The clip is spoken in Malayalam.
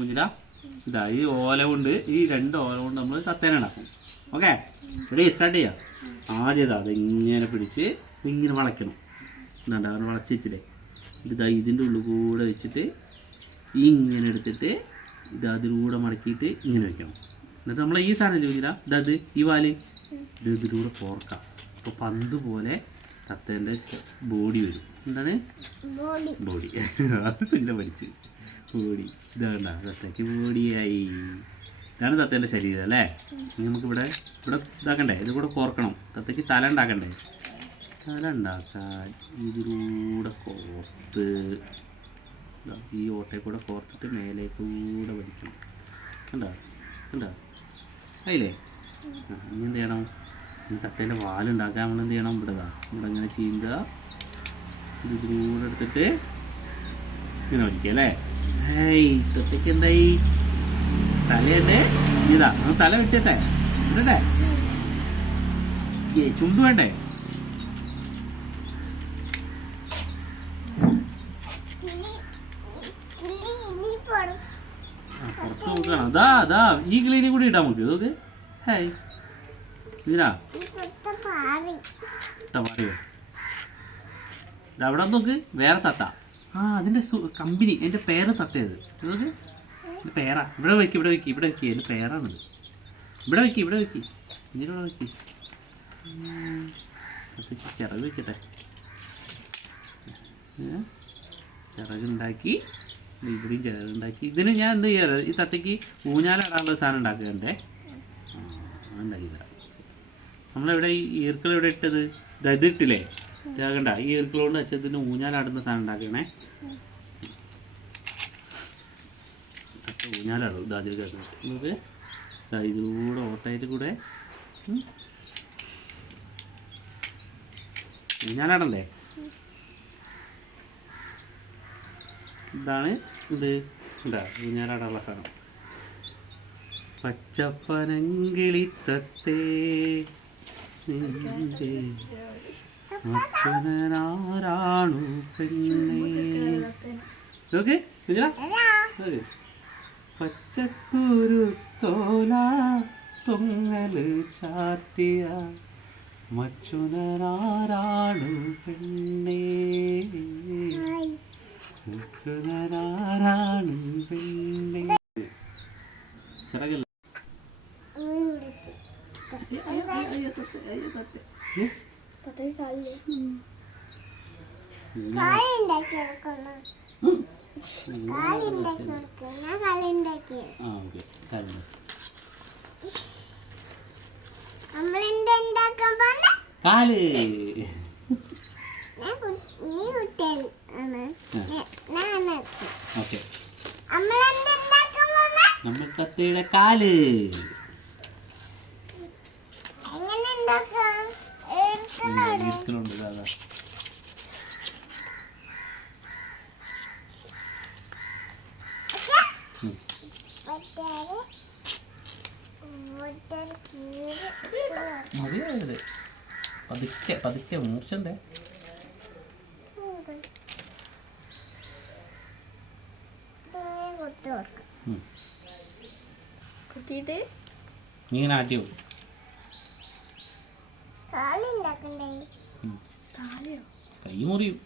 കുഞ്ഞില ഇതാ ഈ ഓല കൊണ്ട് ഈ 2 ഓല കൊണ്ട് നമ്മൾ തത്തേനെ ഉണ്ടാക്കും. ഓക്കെ, റെഡി, സ്റ്റാർട്ട് ചെയ്യാം. ആദ്യം ഇതാ അതിങ്ങനെ പിടിച്ച് ഇങ്ങനെ വളയ്ക്കണം. എന്താ അവനെ വളച്ച് വെച്ചില്ലേ, ഇതാ ഇതിൻ്റെ ഉള്ളിൽ കൂടെ വെച്ചിട്ട് ഇങ്ങനെ എടുത്തിട്ട് ഇത് അതിലൂടെ മടക്കിയിട്ട് ഇങ്ങനെ വെക്കണം. എന്നിട്ട് നമ്മൾ ഈ സാധനം ചോദിച്ചില്ല, ഇതത് ഈ വാല് ഇത് ഇതിലൂടെ കോർക്കാം. അപ്പോൾ പന്ത് പോലെ തത്തേൻ്റെ ബോഡി വരും. എന്താണ് ബോഡി? അത് പിന്നെ പഠിച്ച് ബോഡി. ഇതാണ്ട തത്തയ്ക്ക് ബോഡിയായി. ഇതാണ് തത്തേൻ്റെ ശരീരം അല്ലേ. നമുക്കിവിടെ ഇതാക്കണ്ടേ, ഇത് കൂടെ കോർക്കണം. തത്തയ്ക്ക് തല ഉണ്ടാക്കണ്ടേ, തല ഉണ്ടാക്കാൻ ഇതിലൂടെ കോർത്ത് ഈ ഓട്ടയിൽ കൂടെ കോർത്തിട്ട് മേലേക്കൂടെ വലിക്കണം. കണ്ടോ കണ്ടോ അതില്ലേ. ഇനി എന്ത് ചെയ്യണം, ഈ തത്തേൻ്റെ വാലുണ്ടാക്കാൻ നമ്മൾ എന്ത് ചെയ്യണം, ഇവിടെ ഇങ്ങനെ ചീന്തുക, ഇതിലൂടെ എടുത്തിട്ട് ഇങ്ങനെ വലിക്കുക അല്ലേ. തത്തയ്ക്ക് എന്തായി, തലയുണ്ട്. ഇതാ തല വെട്ടിട്ടെ ഇടട്ടെ, ചുണ്ട് വേണ്ടേ. പുറത്ത് നോക്കണം. അതാ ഈ കിളീനെ കൂടി ഇടാൻ നമുക്ക്. നോക്ക്, ഹായ് ഇതിനാ പറയോ. അവിടെ നോക്ക്, വേറെ തത്ത. അതിൻ്റെ കമ്പനി, എൻ്റെ പേര് തത്തയത്. നോക്ക്, എൻ്റെ പേരാ. ഇവിടെ വെക്കി എൻ്റെ പേരാണിത്. ഇവിടെ വെക്കി ഇതിലൂടെ വെക്കി. ചിറക് വെക്കട്ടെ. ചിറകുണ്ടാക്കി, ഇവിടെയും ചിറകുണ്ടാക്കി. ഇതിന് ഞാൻ എന്ത് ചെയ്യാറ്, ഈ തത്തയ്ക്ക് ഊഞ്ഞാലിടാനുള്ള സാധനം ഉണ്ടാക്കുകയുണ്ടേ. ഉണ്ടാക്കി തരാം. നമ്മളെവിടെ ഈ ഈർക്കൾ ഇവിടെ ഇട്ടത്, ഇത് ഇട്ടില്ലേ, ഇതാകണ്ട. ഈ ഈർക്കളോണ്ട് വെച്ചതിന് ഊഞ്ഞാലാടുന്ന സാധനം ഉണ്ടാക്കണേ. തത്ത ഊഞ്ഞാലാടും. ഇതാദ്യം നമുക്ക് ഇതിലൂടെ ഓട്ടയിൽ കൂടെ ഊഞ്ഞാലാടണ്ടേ. ഇതാണ് ഇത് ഊഞ്ഞാലാടാനുള്ള സാധനം. പച്ചപ്പനങ്കിളിത്തത്തേ അച്ഛനാരാണു പെണ്ണേ. ഓക്കെ, പച്ചക്കുരുത്തോല തൊങ്ങല് ചാർത്തിയ മച്ചുനാരാണു പെണ്ണേ, മച്ചുനാരാണു പെണ്ണേ. ചിറകല്ല കാല്. ഓക്കെ, നമ്മൾ തത്തയുടെ കാല് ഈർക്കലുണ്ട്. അതാ മതിയായത്. പതുക്കെ മൂർച്ചണ്ടേ. കുത്തിയിട്ട് ഇങ്ങനെ ആട്ടി വെക്കും. കൈ മുറിയും.